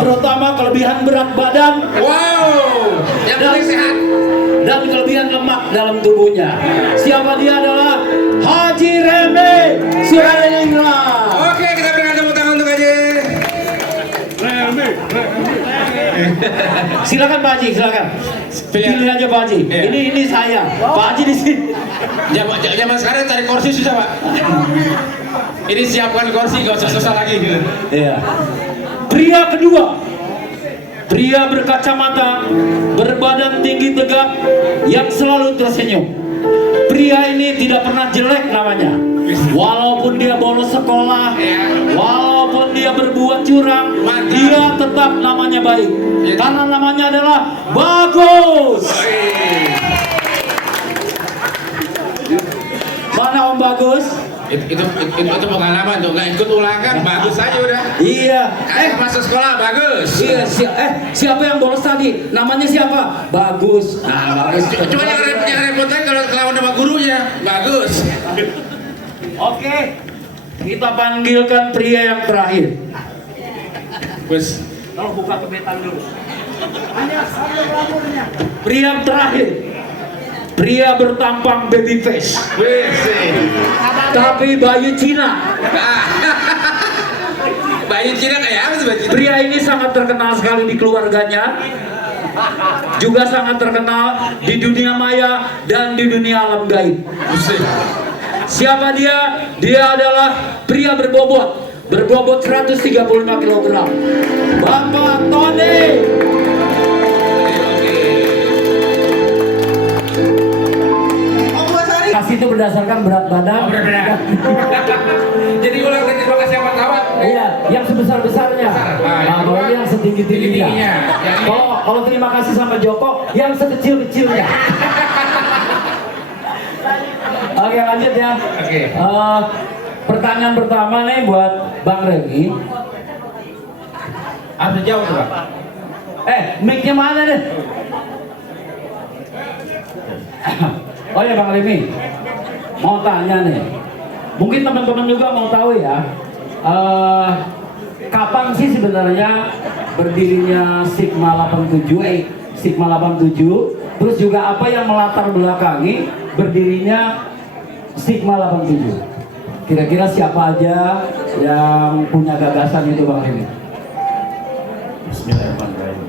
terutama kelebihan berat badan. Wow, yang penting sehat. Dan kelebihan lemak dalam tubuhnya. Siapa dia adalah Haji Reme Sirelinga. Oke, kita berikan tepuk tangan untuk Haji Reme. Silakan Pak Haji, silakan. Pilih aja Pak Haji. Iya. Ini saya. Pak Haji di sini. Zaman sekarang tarik kursi susah, Pak. Ini siapkan kursi, gak usah susah lagi. Iya. Pria kedua, pria berkacamata, berbadan tinggi tegap, yang selalu tersenyum. Pria ini tidak pernah jelek namanya. Walaupun dia bolos sekolah, walaupun dia berbuat curang, dia tetap namanya baik. Karena namanya adalah Bagus. Mana Om Bagus? Itu pengalaman tuh, nggak ikut ulangan, bagus aja udah. Iya. Masuk sekolah bagus. Iya, siapa yang bolos tadi? Namanya siapa? Bagus. Nah, bagus. Cuma yang repotnya kalau kelawan sama gurunya, bagus. Oke. Kita panggilkan pria yang terakhir. Wes. Tolong buka kebetan dulu. Hanya satu rambutnya. Pria yang terakhir. Pria bertampang baby face. Tapi bayu Cina. Bayu Cina kayak apa tuh Bayu Cina? Pria ini sangat terkenal sekali di keluarganya. Juga sangat terkenal di dunia maya dan di dunia alam gaib. Siapa dia? Dia adalah pria berbobot 135 kg. Bapak Tony. Kasih itu berdasarkan berat badan. Jadi ulang terima kasih sama kawan. Iya, yang sebesar-besarnya. Nah, kalau ini yang setinggi-tingginya. Kalau terima kasih sama Joko, yang sekecil-kecilnya. Oke, lanjut ya. Oke. Pertanyaan pertama nih buat Bang Remi. Harus jauh tuh, Pak. Mic-nya mana deh? Oh ya Bang Remi, mau tanya nih. Mungkin teman-teman juga mau tahu ya. Kapan sih sebenarnya berdirinya Sigma 87? Sigma 87. Terus juga apa yang melatar belakangi berdirinya Sigma 87? Kira-kira siapa aja yang punya gagasan itu Bang Remi? Bismillahirrahmanirrahim.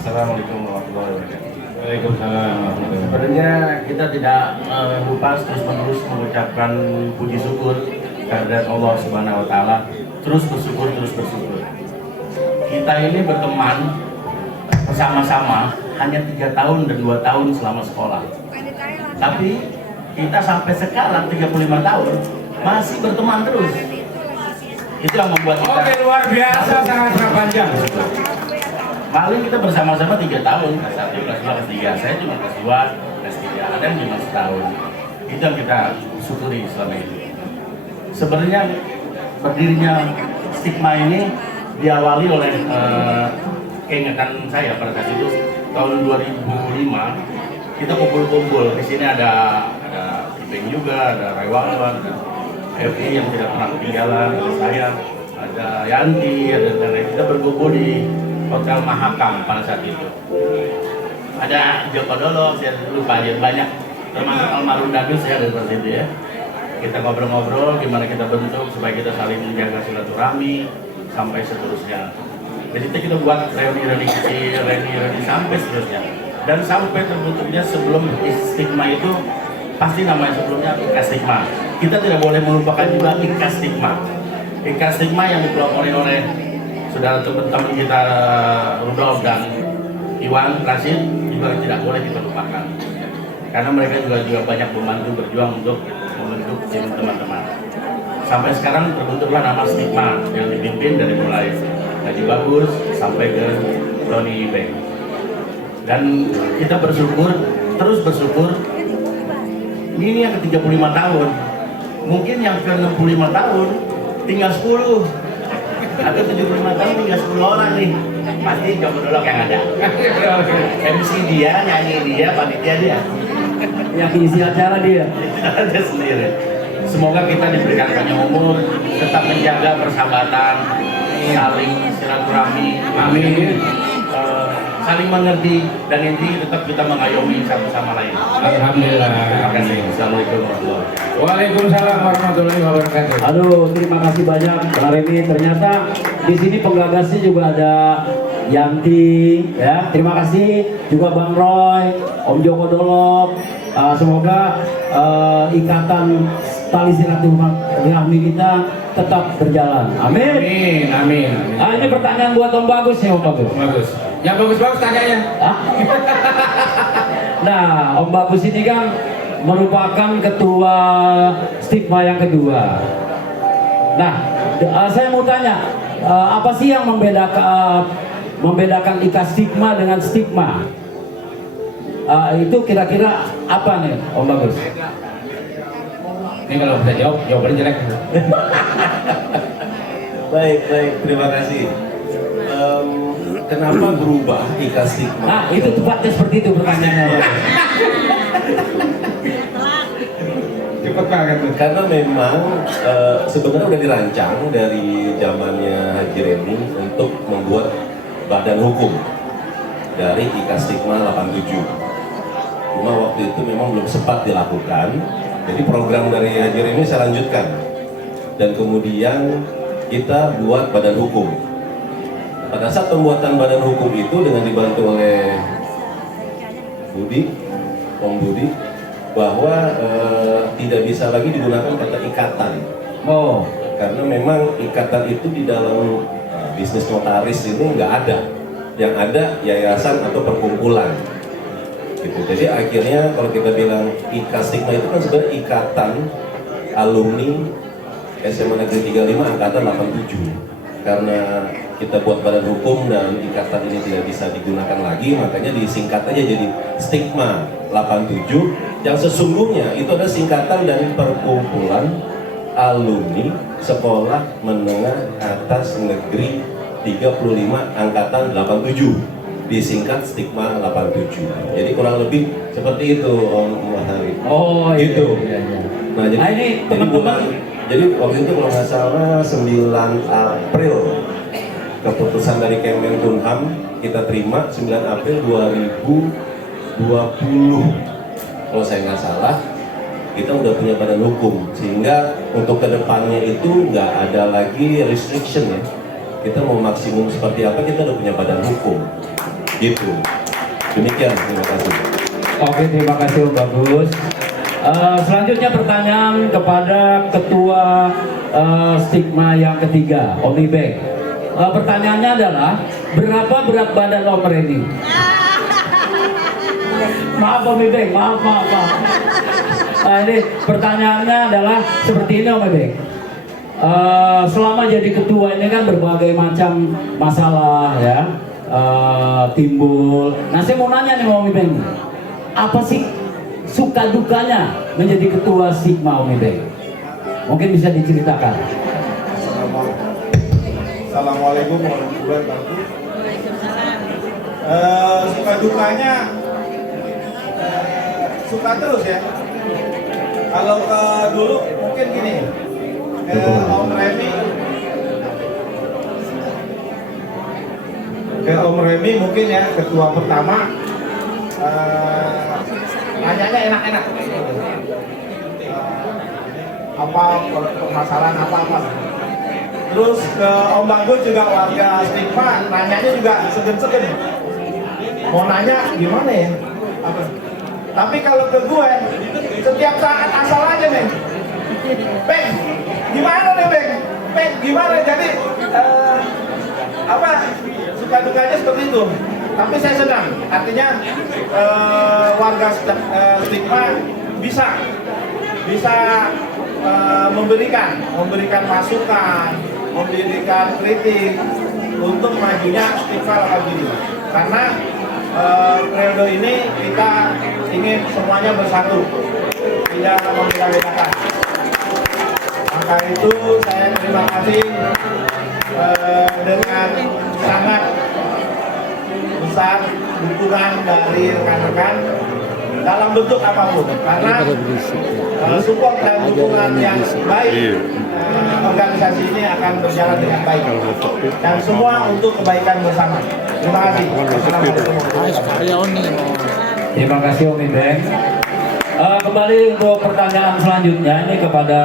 Assalamualaikum warahmatullahi wabarakatuh. Waalaikumsalam. Sebenarnya kita tidak lupa terus-menerus mengucapkan puji syukur kehadirat Allah Subhanahu wa taala. Terus bersyukur. Kita ini berteman bersama-sama hanya 3 tahun dan 2 tahun selama sekolah. Tapi kita sampai sekarang 35 tahun masih berteman terus. Itu yang membuat kita. Oke, luar biasa, sangat panjang. Paling kita bersama-sama 3 tahun, kelas 1, kelas 2, kelas 3. Saya cuma kelas 2, kelas 3, ada yang cuma setahun. Itu yang kita syukuri selama ini. Sebenarnya berdirinya Sigma ini diawali oleh keingetan saya pada saat itu tahun 2005 kita kumpul-kumpul. Di sini ada Ipeng juga, ada Raywawan, ada Evi yang tidak pernah ketinggalan, ada saya, ada Yanti, ada lain-lain. Kita berkumpul di Hotel Mahakam pada saat itu. Ada Joko Dolo, saya lupa aja banyak, termasuk almarhum Dagus ya dari situ ya. Kita ngobrol-ngobrol gimana kita bentuk supaya kita saling menjaga silaturahmi sampai seterusnya. Di situ kita buat reuni-reuni kecil, reuni-reuni sampai seterusnya. Dan sampai terbentuknya sebelum Sigma itu pasti namanya sebelumnya Ika Sigma. Kita tidak boleh melupakan juga Ika Sigma. Ika Sigma yang dipelopori oleh saudara teman-teman kita Rudolf dan Iwan Rashid juga tidak boleh kita lupakan. Karena mereka juga banyak membantu berjuang untuk membentuk tim teman-teman. Sampai sekarang terbentuklah nama Sigma yang dipimpin dari mulai Haji Bagus sampai ke Tony Ipeng. Dan kita terus bersyukur. Ini yang ke-35 tahun. Mungkin yang ke-65 tahun tinggal 10. Atau 75 tahun tinggal 10 orang nih. Pasti Joko Dolok yang ada. MC dia, nyanyi dia, panitia dia. Yang isi acara dia. Ada sendiri. Semoga kita diberikan panjang umur, tetap menjaga persahabatan, saling silaturahmi, Amin. saling mengerti, dan inti tetap kita mengayomi satu sama lain. Alhamdulillah. Terima kasih. Assalamualaikum warahmatullahi wabarakatuh. Waalaikumsalam warahmatullahi wabarakatuh. Aduh, terima kasih banyak Bang Remi. Ternyata di sini penggagasnya juga ada Yanti, ya. Terima kasih juga Bang Roy, Om Joko Dolok. Semoga ikatan tali silaturahmi kita tetap berjalan. Amin. Amin, amin, amin. Ini pertanyaan buat Om Bagus nih, Om Bagus. Bagus. Yang bagus-bagus tanyanya. Hah? Nah, Om Bagus ini kan merupakan ketua stigma yang kedua. Nah, saya mau tanya, apa sih yang membedakan IKA stigma dengan stigma? Itu kira-kira apa nih, Om Bagus? Ini kalau bisa jawab, jawabannya jelek. Baik, terima kasih. Kenapa berubah IKA stigma? Nah, itu tepatnya seperti itu pertanyaannya, Om Bagus. Cepet banget tuh. Karena memang sebenarnya udah dirancang dari zamannya Haji Remi untuk membuat badan hukum dari IKA stigma 87. Cuma waktu itu memang belum sempat dilakukan. Jadi program dari Haji Remi saya lanjutkan. Dan kemudian kita buat badan hukum. Pada saat pembuatan badan hukum itu dengan dibantu oleh Om Budi, bahwa tidak bisa lagi digunakan kata ikatan. Oh, Karena memang ikatan itu di dalam bisnis notaris ini nggak ada. Yang ada yayasan atau perkumpulan. Gitu. Jadi akhirnya kalau kita bilang IKA stigma itu kan sebenarnya ikatan alumni SMA Negeri 35 angkatan 87. Karena kita buat badan hukum dan ikatan ini tidak bisa digunakan lagi, makanya disingkat aja jadi stigma 87, yang sesungguhnya itu adalah singkatan dari perkumpulan alumni sekolah menengah atas negeri 35 angkatan 87, disingkat stigma 87. Jadi kurang lebih seperti itu, Om Mahari. oh, Gitu. iya, iya. Nah, jadi, Nah, ini jadi teman-teman. jadi waktu itu kalau nggak salah 9 April keputusan dari Kemenkumham kita terima 9 April 2020 kalau saya nggak salah, kita udah punya badan hukum, sehingga untuk kedepannya itu nggak ada lagi restriction ya. Kita mau maksimum seperti apa, kita udah punya badan hukum gitu. Demikian, terima kasih. Oke, terima kasih Om Bagus. Selanjutnya pertanyaan kepada ketua stigma yang ketiga, Om Ibek. Pertanyaannya adalah, berapa berat badan Om Reni? Maaf Om Ibek, maaf. Ini pertanyaannya adalah seperti ini Om Ibek. Selama jadi ketua ini kan berbagai macam masalah ya timbul. Nah, saya mau nanya nih Om Ibek, apa sih suka dukanya menjadi ketua stigma Om Ibek? Mungkin bisa diceritakan. Assalamualaikum warahmatullahi wabarakatuh. Suka dukanya suka terus ya. Kalau dulu mungkin gini, Om Remi mungkin ya ketua pertama, nanyanya enak-enak. Apa permasalahan apa. Terus ke Om Bagus juga warga stigma, nanyanya juga segen-segen. Mau nanya gimana ya? Apa? Tapi kalau ke gue, setiap saat asal aja nih. Peng, gimana nih Peng, gimana? Jadi suka dukanya seperti itu. Tapi saya senang, artinya warga stigma bisa memberikan masukan, memberikan kritik untuk majunya stigma 87. Karena periode ini kita ingin semuanya bersatu, tidak membeda-bedakan. Maka itu saya terima kasih dengan sangat besar dukungan dari rekan-rekan dalam bentuk apapun, karena support dan dukungan yang baik organisasi ini akan berjalan dengan baik dan semua untuk kebaikan bersama. Terima kasih. Terima kasih Om Ibeng. Kembali untuk pertanyaan selanjutnya ini kepada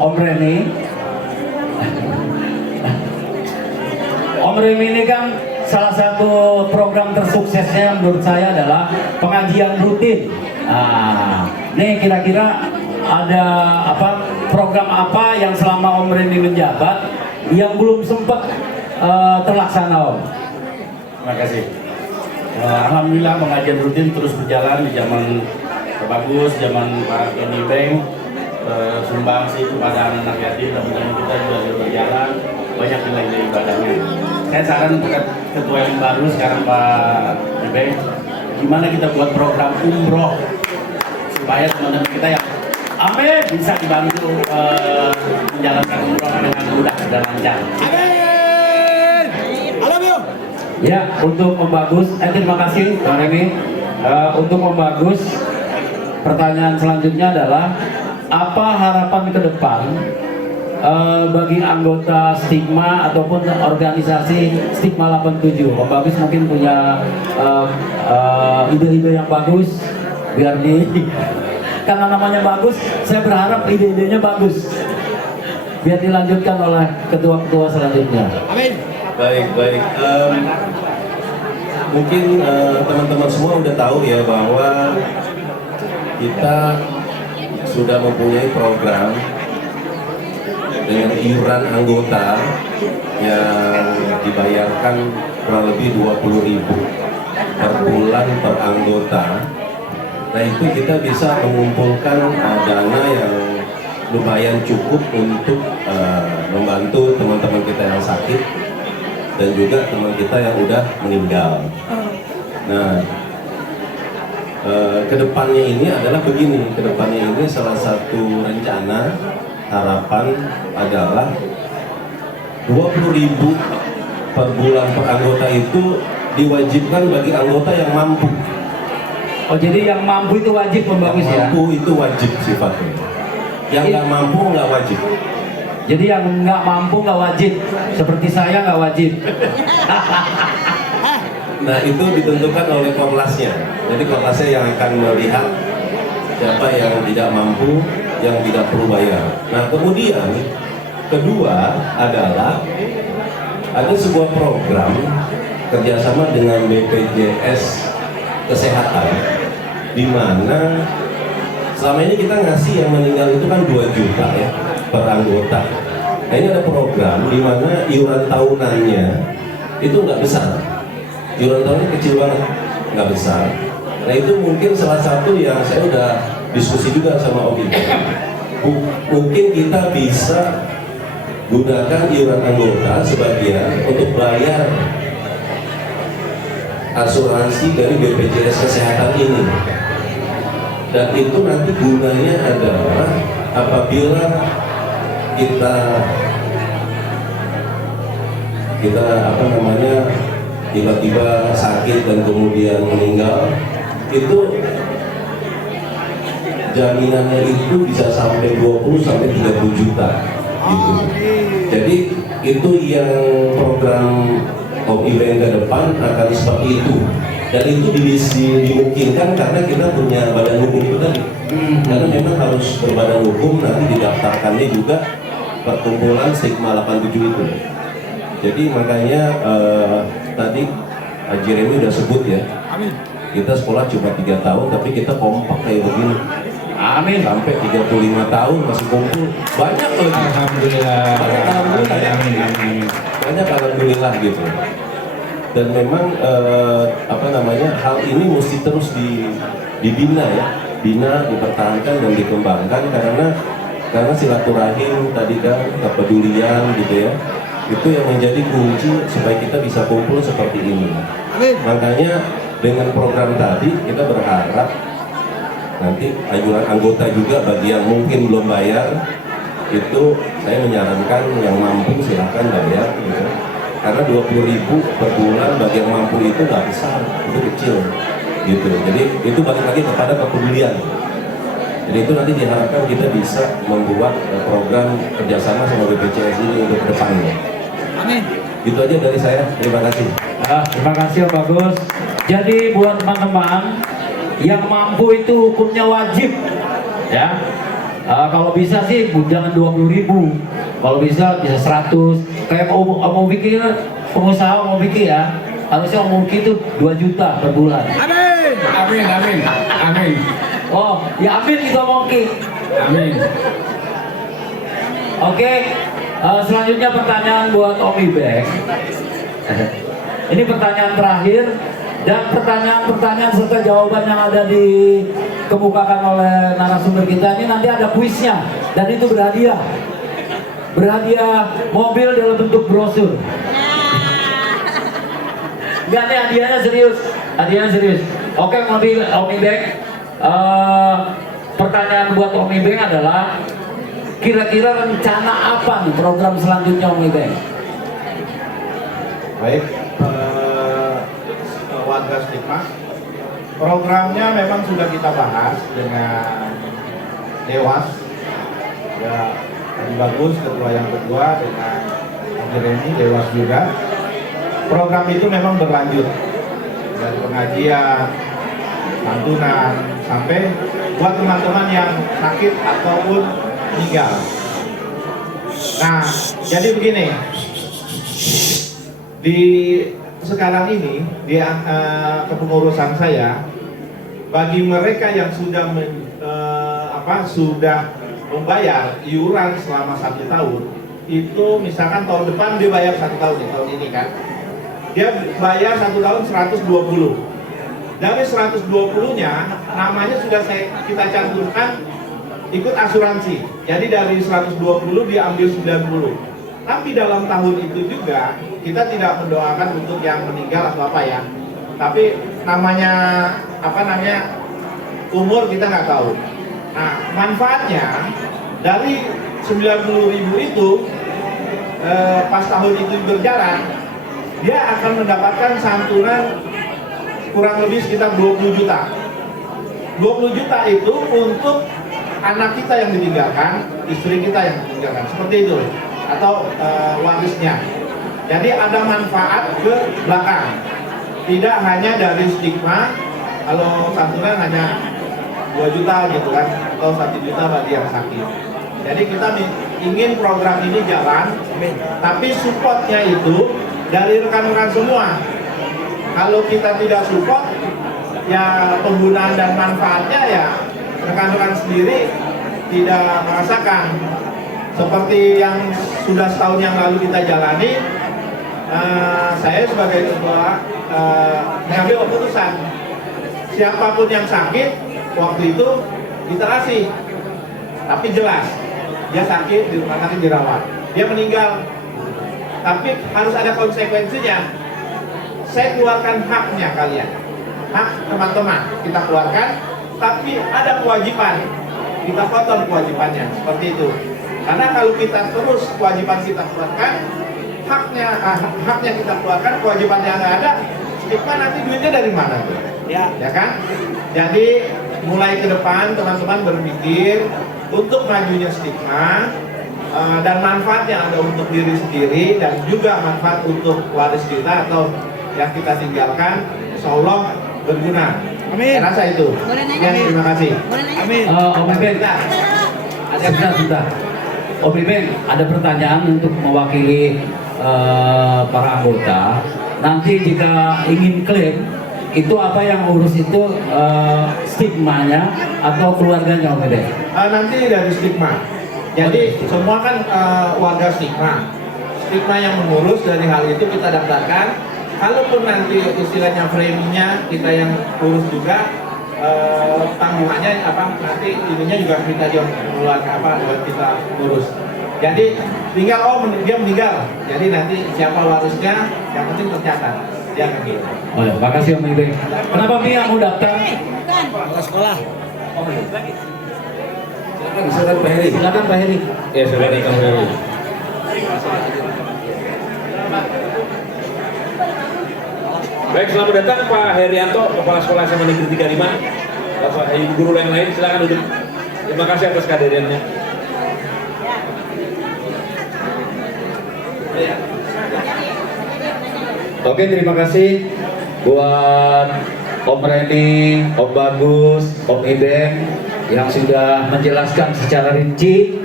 Om Reni. Om Reni ini kan salah satu program tersuksesnya menurut saya adalah pengajian rutin. Nah, nih kira-kira ada program apa yang selama Om Reni menjabat yang belum sempat terlaksana, Om? Terima kasih. Alhamdulillah pengajian rutin terus berjalan di zaman Pak Bagus, zaman Pak Tony Beng, sumbangsi kepada anak yatim, dan kita juga berjalan banyak nilai-nilai ibadahnya. Saya saran ketua yang baru sekarang Pak Beng, gimana kita buat program umroh supaya teman-teman kita yang amin bisa dibantu menjalankan umroh dengan mudah dan lancar. Ya, untuk Om Bagus, terima kasih Bang Remi. Untuk Om Bagus, pertanyaan selanjutnya adalah apa harapan ke depan bagi anggota Stigma ataupun organisasi Stigma 87? Om Bagus mungkin punya ide-ide yang bagus biar karena namanya bagus, saya berharap ide-idenya bagus biar dilanjutkan oleh ketua-ketua selanjutnya. Amin. Baik. Mungkin teman-teman semua udah tahu ya bahwa kita sudah mempunyai program dengan iuran anggota yang dibayarkan kurang lebih 20.000 per bulan per anggota. Nah itu kita bisa mengumpulkan dana yang lumayan cukup untuk membantu teman-teman kita yang sakit dan juga teman kita yang udah meninggal. Nah, kedepannya ini adalah begini. Kedepannya ini salah satu rencana harapan adalah 20.000 per bulan per anggota itu diwajibkan bagi anggota yang mampu. Oh jadi yang mampu itu wajib Om Bagus ya? Mampu itu wajib sifatnya. Yang nggak mampu nggak wajib. Jadi yang nggak mampu nggak wajib, seperti saya nggak wajib. Nah itu ditentukan oleh Komlasnya. Jadi Komlasnya yang akan melihat siapa yang tidak mampu, yang tidak perlu bayar. Nah kemudian kedua adalah ada sebuah program kerjasama dengan BPJS Kesehatan, di mana selama ini kita ngasih yang meninggal itu kan 2 juta ya per anggota. Nah ini ada program di mana iuran tahunannya itu nggak besar, iuran tahunnya kecil banget, nggak besar. Nah itu mungkin salah satu yang saya udah diskusi juga sama Om Ibu. Mungkin kita bisa gunakan iuran anggota sebagian untuk bayar asuransi dari BPJS Kesehatan ini. Dan itu nanti gunanya adalah apabila kita tiba-tiba sakit dan kemudian meninggal, itu jaminannya itu bisa sampai 20 sampai 30 juta gitu. Jadi itu yang program Om Ibeng ke depan akan seperti itu. Dan itu dimungkinkan karena kita punya badan hukum itu tadi. Karena memang harus berbadan hukum, nanti didaftarkannya juga perkumpulan Stigma 87 itu. Jadi makanya tadi Haji Remi udah sebut ya, kita sekolah cuma 3 tahun tapi kita kompak kayak begini. Amin. Sampai 35 tahun masih kumpul, banyak lagi. Alhamdulillah. Amin. Banyak alhamdulillah gitu. Dan memang hal ini mesti terus dibina ya, dipertahankan dan dikembangkan karena silaturahim tadi kan, kepedulian gitu ya, itu yang menjadi kunci supaya kita bisa kumpul seperti ini. Makanya dengan program tadi kita berharap nanti iuran anggota juga bagi yang mungkin belum bayar itu saya menyarankan yang mampu silahkan bayar gitu. Karena 20.000 per bulan bagi yang mampu itu nggak besar, itu kecil. gitu. Jadi itu balik lagi kepada kepedulian. Jadi itu nanti diharapkan kita bisa membuat program kerjasama sama BPJS ini untuk kedepannya. Amin. Itu aja dari saya. Terima kasih. Terima kasih Om Bagus. Jadi buat teman-teman yang mampu itu hukumnya wajib, ya. Kalau bisa sih jangan 20.000. Kalau bisa 100. Kayak mau Vicky, pengusaha mau Vicky ya. Harusnya mau Vicky itu 2 juta per bulan. Amin. Amin. Amin. Amin. Oh, ya amin gitu mau Vicky. Amin. Oke, selanjutnya pertanyaan buat Om Ibeng. Ini pertanyaan terakhir dan pertanyaan-pertanyaan serta jawaban yang ada dikemukakan oleh narasumber kita ini nanti ada kuisnya dan itu berhadiah. Berhadiah mobil dalam bentuk brosur. Enggak nih, hadiahnya serius. Hadiahnya serius. Oke, Om Ibeng. Pertanyaan buat Om Ibeng adalah kira-kira rencana apa nih program selanjutnya Om Ibeng? Baik, warga stigma. Programnya memang sudah kita bahas dengan Dewas, ya Haji Bagus ketua yang kedua dengan Haji Reni Dewas juga. Program itu memang berlanjut dari pengajian, santunan sampai buat teman-teman yang sakit ataupun meninggal. Nah, jadi begini. Di sekarang ini di kepengurusan saya, bagi mereka yang sudah sudah membayar iuran selama 1 tahun, itu misalkan tahun depan dia bayar 1 tahun ya, tahun ini kan, dia bayar 1 tahun 120. Dari 120-nya namanya sudah kita cantumkan ikut asuransi. Jadi dari 120 diambil 90. Tapi dalam tahun itu juga kita tidak mendoakan untuk yang meninggal atau apa ya. Tapi namanya umur kita nggak tahu. Nah, manfaatnya dari 90.000 itu pas tahun itu berjalan, dia akan mendapatkan santunan kurang lebih sekitar 20 juta. 20 juta itu untuk anak kita yang ditinggalkan, istri kita yang ditinggalkan, seperti itu, atau warisnya. Jadi ada manfaat ke belakang, tidak hanya dari stigma. Kalau santunan hanya 2 juta gitu kan, atau 1 juta bagi yang sakit. Jadi kita ingin program ini jalan, tapi supportnya itu dari rekan-rekan semua. Kalau kita tidak support, ya penggunaan dan manfaatnya ya rekan-rekan sendiri tidak merasakan. Seperti yang sudah setahun yang lalu kita jalani, saya sebagai ketua mengambil keputusan, siapapun yang sakit waktu itu kita kasih, tapi jelas dia sakit di rumah sakit dirawat, dia meninggal, tapi harus ada konsekuensinya. Saya keluarkan haknya kalian, hak teman-teman kita keluarkan, tapi ada kewajiban, kita potong kewajibannya, seperti itu. Karena kalau kita terus kewajiban kita keluarkan, haknya kita keluarkan, kewajibannya nggak ada, stigma nanti duitnya dari mana tuh? Ya kan? Jadi mulai ke depan teman-teman berpikir untuk majunya stigma dan manfaatnya ada untuk diri sendiri dan juga manfaat untuk waris kita atau yang kita tinggalkan, insya Allah berguna. Amin. Saya rasa itu. Ya, terima kasih. Amin. Om Ibeng, sebentar. Om Ibeng, ada pertanyaan untuk mewakili para anggota. Nanti jika ingin klaim, itu apa yang urus itu stigmanya atau keluarganya Om Ibeng? Nanti dari stigma. Jadi semua kan warga stigma. Stigma yang mengurus dari hal itu kita daftarkan. Kalaupun nanti istilahnya framingnya kita yang urus juga, tanggungannya nanti ininya juga kita yang mengeluarkan buat kita urus. Jadi tinggal dia meninggal, jadi nanti siapa warisnya yang penting tercatat dia akan gitu. Oh ya, makasih Om Ibeng. Kenapa Mia mau daftar? Sekolah. Silakan Pak Heri. Silakan Pak Heri. Ya, silakan Kang Heri. Baik, selamat datang Pak Herianto, Kepala Sekolah SMA Negeri 35. Bapak Ibu guru yang lain silakan duduk. Terima kasih atas kehadirannya. Oke, terima kasih buat Om Reni, Om Bagus, Om Iben yang sudah menjelaskan secara rinci,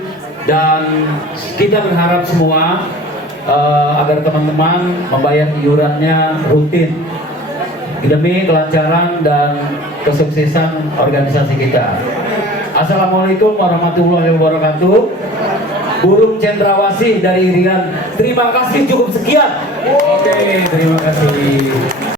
dan kita berharap semua agar teman-teman membayar iurannya rutin demi kelancaran dan kesuksesan organisasi kita. Assalamualaikum warahmatullahi wabarakatuh. Burung Cendrawasih dari Irian. Terima kasih, cukup sekian. Oke, terima kasih.